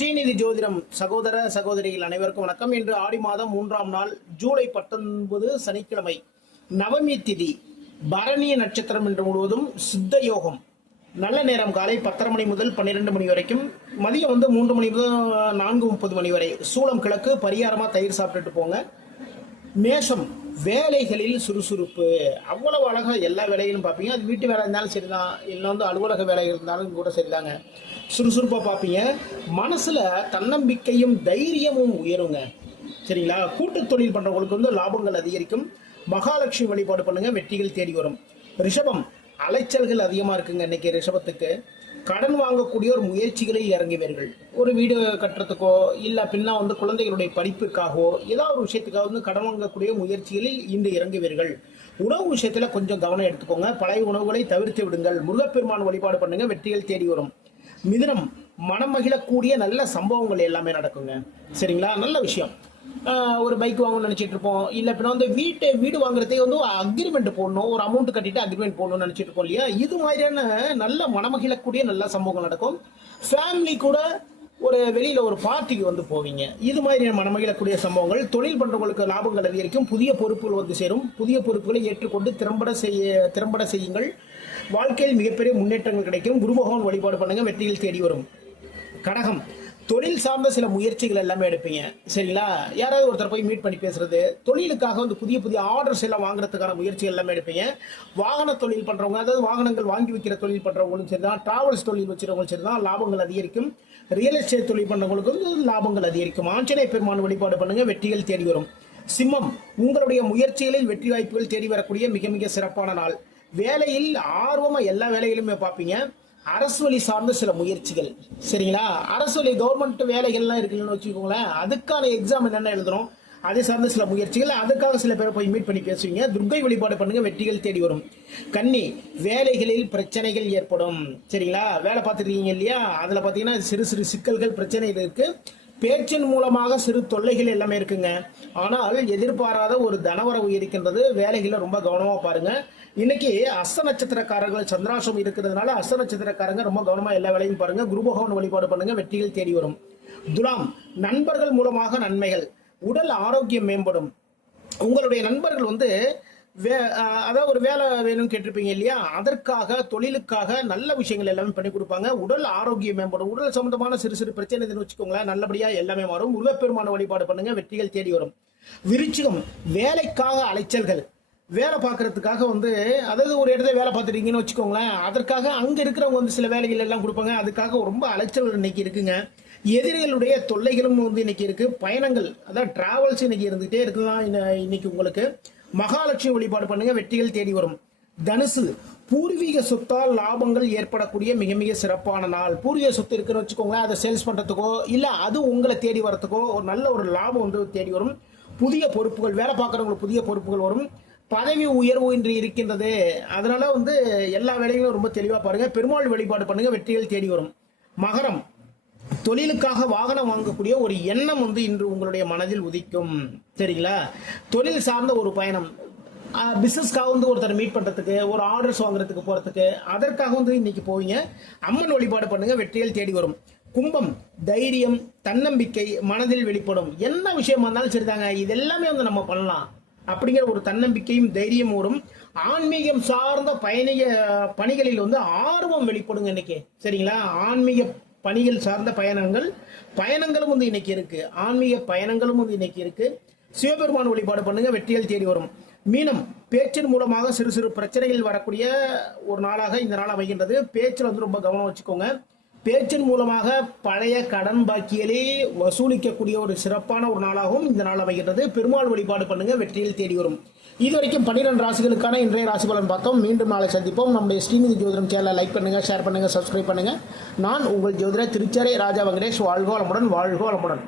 ஸ்ரீநிதி ஜோதிடம் சகோதர சகோதரிகள் அனைவருக்கும் வணக்கம். இன்று ஆடி மாதம் மூன்றாம் நாள் ஜூலை பத்தொன்பது சனிக்கிழமை நவமி திதி பரணி நட்சத்திரம் என்று முழுவதும் சித்த யோகம். நல்ல நேரம் காலை பத்தரை மணி முதல் பன்னிரெண்டு மணி வரைக்கும். மதியம் வந்து மூன்று மணி முதல் நான்கு முப்பது மணி வரை. சூளம் கிழக்கு பரிகாரமாக தயிர் சாப்பிட்டுட்டு போங்க. மேஷம் வேலைகளில் சுறுசுறுப்பு. அவ்வளவு அழகாக எல்லா வேலைகளும் பார்ப்பீங்க. அது வீட்டு வேலை இருந்தாலும் சரிதான். இல்லை வந்து அலுவலக வேலை இருந்தாலும் கூட சரிதாங்க. சுறுசுறுப்பாக பார்ப்பீங்க. மனசில் தன்னம்பிக்கையும் தைரியமும் உயருங்க. சரிங்களா? கூட்டு தொழில் பண்ணுறவங்களுக்கு வந்து லாபங்கள் அதிகரிக்கும். மகாலட்சுமி வழிபாடு பண்ணுங்கள் வெற்றிகள் தேடி வரும். ரிஷபம் அலைச்சல்கள் அதிகமாக இருக்குங்க இன்னைக்கு ரிஷபத்துக்கு. கடன் வாங்கக்கூடிய ஒரு முயற்சிகளில் இறங்குவீர்கள். ஒரு வீடு கட்டுறதுக்கோ இல்லை பின்னா வந்து குழந்தைகளுடைய படிப்பிற்காகவோ ஏதாவது ஒரு விஷயத்துக்காக வந்து கடன் வாங்கக்கூடிய முயற்சிகளில் இன்று இறங்குவீர்கள். உணவு விஷயத்தில் கொஞ்சம் கவனம் எடுத்துக்கோங்க. பழைய உணவுகளை தவிர்த்து விடுங்கள். முருகப்பெருமான் வழிபாடு பண்ணுங்க. வெற்றிகள் தேடி வரும். மிதனம் மனம் மகிழக்கூடிய நல்ல சம்பவங்கள் எல்லாமே நடக்குங்க. சரிங்களா? நல்ல விஷயம். ஒரு பைக் வாங்கணும்னு நினச்சிட்டு இருப்போம். இல்லை பின்ன வந்து வீட்டு வீடு வாங்குறதுக்கு வந்து அக்ரிமெண்ட் போடணும். ஒரு அமௌண்ட் கட்டிட்டு அக்ரிமெண்ட் போடணும்னு நினைச்சிட்டு இருப்போம் இல்லையா? இது மாதிரியான நல்ல மனமகிழக்கூடிய நல்ல சம்பவங்கள் நடக்கும். ஃபேமிலி கூட ஒரு வெளியில ஒரு பார்ட்டிக்கு வந்து போவீங்க. இது மாதிரியான மனமகிழக்கூடிய சம்பவங்கள். தொழில் பண்றவங்களுக்கு லாபங்கள் அதிகரிக்கும். புதிய பொறுப்புகள் வந்து சேரும். புதிய பொறுப்புகளை ஏற்றுக்கொண்டு திறம்பட செய்ய திறம்பட செய்யுங்கள். வாழ்க்கையில் மிகப்பெரிய முன்னேற்றங்கள் கிடைக்கும். குருபகவான் வழிபாடு பண்ணுங்க. வெற்றியில் தேடி வரும். கடகம். தொழில் சார்ந்த சில முயற்சிகள் எல்லாமே எடுப்பீங்க. சரிங்களா? யாராவது ஒருத்தர் போய் மீட் பண்ணி பேசுறது தொழிலுக்காக வந்து புதிய புதிய ஆர்டர்ஸ் எல்லாம் வாங்குறதுக்கான முயற்சிகள் எல்லாமே எடுப்பீங்க. வாகன தொழில் பண்றவங்க அதாவது வாகனங்கள் வாங்கி விற்கிற தொழில் பண்றவங்களும் சரிதான் டிராவல்ஸ் தொழில் வச்சிருக்கவங்களும் சரிதான் லாபங்கள் அதிகரிக்கும். ரியல் எஸ்டேட் தொழில் பண்றவங்களுக்கு வந்து லாபங்கள் அதிகரிக்கும். ஆஞ்சநேய பெருமான் வழிபாடு பண்ணுங்க வெற்றிகள் தேடி வரும். சிம்மம் உங்களுடைய முயற்சிகளில் வெற்றி வாய்ப்புகள் தேடி வரக்கூடிய மிக மிக சிறப்பான நாள். வேலையில் ஆர்வமா எல்லா வேலைகளுமே பார்ப்பீங்க. அரசு வழி சார்ந்த சில முயற்சிகள். சரிங்களா? அரசு வழி கவர்மெண்ட் வேலைகள்லாம் இருக்குன்னு வச்சுக்கோங்களேன் அதுக்கான எக்ஸாம் என்னென்ன எழுதுறோம் அதை சார்ந்த சில முயற்சிகள் அதுக்காக சில பேரை போய் மீட் பண்ணி பேசுவீங்க. துர்கை வழிபாடு பண்ணுங்க வெற்றிகள் தேடி வரும். கன்னி வேலைகளில் பிரச்சனைகள் ஏற்படும். சரிங்களா? வேலை பார்த்துருக்கீங்க இல்லையா? அதில் பார்த்தீங்கன்னா சிறு சிறு சிக்கல்கள் பிரச்சனைகள் இருக்குது பேச்சின் மூலமாக சிறு தொல்லைகள் எல்லாமே இருக்குங்க. ஆனால் எதிர்பாராத ஒரு தனவரவு இருக்கின்றது. வேலைகளை ரொம்ப கவனமாக பாருங்க. இன்னைக்கு அஸ்த நட்சத்திரக்காரர்கள் சந்திராசம் இருக்கிறதுனால அஸ்த நட்சத்திரக்காரங்க ரொம்ப கவனமாக எல்லா வேலையும் பாருங்க. குரு பகவான் வழிபாடு பண்ணுங்க வெற்றிகள் தேடி வரும். துலாம் நண்பர்கள் மூலமாக நன்மைகள். உடல் ஆரோக்கியம் மேம்படும். உங்களுடைய நண்பர்கள் வந்து வே அதாவது ஒரு வேலை வேணும்னு கேட்டிருப்பீங்க இல்லையா? அதற்காக தொழிலுக்காக நல்ல விஷயங்கள் எல்லாமே பண்ணி கொடுப்பாங்க. உடல் ஆரோக்கியம் மேம்படும். உடல் சம்பந்தமான சிறு சிறு பிரச்சனை வச்சுக்கோங்களேன் நல்லபடியாக எல்லாமே மாறும். முருகப்பெருமான வழிபாடு பண்ணுங்க வெற்றிகள் தேடி வரும். விருச்சிகம் வேலைக்காக அலைச்சல்கள். வேலை பார்க்கறதுக்காக வந்து அதாவது ஒரு இடத்துல வேலை பார்த்துட்டீங்கன்னு வச்சுக்கோங்களேன் அதற்காக அங்கே இருக்கிறவங்க வந்து சில வேலைகள் எல்லாம் கொடுப்பாங்க. அதுக்காக ரொம்ப அலைச்சல் இன்னைக்கு இருக்குங்க. எதிரிகளுடைய தொல்லைகளும் வந்து இன்னைக்கு இருக்குது பயணங்கள் அதாவது டிராவல்ஸ் இன்னைக்கு இருந்துகிட்டே இருக்குதான் இன்னைக்கு உங்களுக்கு. மகாலட்சுமி வழிபாடு பண்ணுங்க வெற்றிகள் தேடி வரும். தனுசு பூர்வீக சொத்தால் லாபங்கள் ஏற்படக்கூடிய மிக மிக சிறப்பான நாள். பூர்வீக சொத்து இருக்குன்னு வச்சுக்கோங்களேன் அதை சேல்ஸ் பண்றதுக்கோ இல்ல அது உங்களை தேடி வரத்துக்கோ ஒரு நல்ல ஒரு லாபம் வந்து தேடி வரும். புதிய பொறுப்புகள் வேலை பார்க்குறவங்களுக்கு புதிய பொறுப்புகள் வரும். பதவி உயர்வு இன்று இருக்கின்றது. அதனால வந்து எல்லா வேலைகளும் ரொம்ப தெளிவாக பாருங்க. பெருமாள் வழிபாடு பண்ணுங்க வெற்றிகள் தேடி வரும். மகரம் தொழிலுக்காக வாகனம் வாங்கக்கூடிய ஒரு எண்ணம் வந்து இன்று உங்களுடைய மனதில் உதிக்கும். சரிங்களா? தொழில் சார்ந்த ஒரு பயணம். பிஸ்னஸ்க்காக வந்து ஒருத்தர் மீட் பண்ணுறதுக்கு ஒரு ஆர்டர்ஸ் வாங்குறதுக்கு போகிறதுக்கு அதற்காக வந்து இன்னைக்கு போவீங்க. அம்மன் வழிபாடு பண்ணுங்க வெற்றிகள் தேடி வரும். கும்பம் தைரியம் தன்னம்பிக்கை மனதில் வெளிப்படும். என்ன விஷயமா இருந்தாலும் சரிதாங்க இது எல்லாமே வந்து நம்ம பண்ணலாம். அப்படிங்கிற ஒரு தன்னம்பிக்கையும் தைரியம் வரும். ஆன்மீகம் சார்ந்த பயணிக பணிகளில் வந்து ஆர்வம் வெளிப்படுங்க இன்னைக்கு. சரிங்களா? ஆன்மீக பணிகள் சார்ந்த பயணங்கள் பயணங்களும் வந்து இன்னைக்கு இருக்கு. ஆன்மீக பயணங்களும் வந்து இன்னைக்கு இருக்கு. சிவபெருமான் வழிபாடு பண்ணுங்க வெற்றிகள் தேடி வரும். மீனம் பேச்சின் மூலமாக சிறு சிறு பிரச்சனைகள் வரக்கூடிய ஒரு நாளாக இந்த நாள் அமைகின்றது. பேச்சில் வந்து ரொம்ப கவனம் வச்சுக்கோங்க. பேச்சின் மூலமாக பழைய கடன் பாக்கியலே வசூலிக்கக்கூடிய ஒரு சிறப்பான ஒரு நாளாகவும் இந்த நாள் அமைகின்றது. பெருமாள் வழிபாடு பண்ணுங்க வெற்றியில் தேடி வரும். இதுவரைக்கும் பன்னிரெண்டு ராசிகளுக்கான இன்றைய ராசி பலன் பார்த்தோம். மீண்டும் நாளை சந்திப்போம். நம்முடைய ஸ்ரீநிதி ஜோதிடம் சேனலை லைக் பண்ணுங்க ஷேர் பண்ணுங்க சப்ஸ்கிரைப் பண்ணுங்க. நான் உங்கள் ஜோதிடர் திருச்சரை ராஜா வெங்கடேஷ். வாழ்கோ வளமுடன் வாழ்கோ வளமுடன்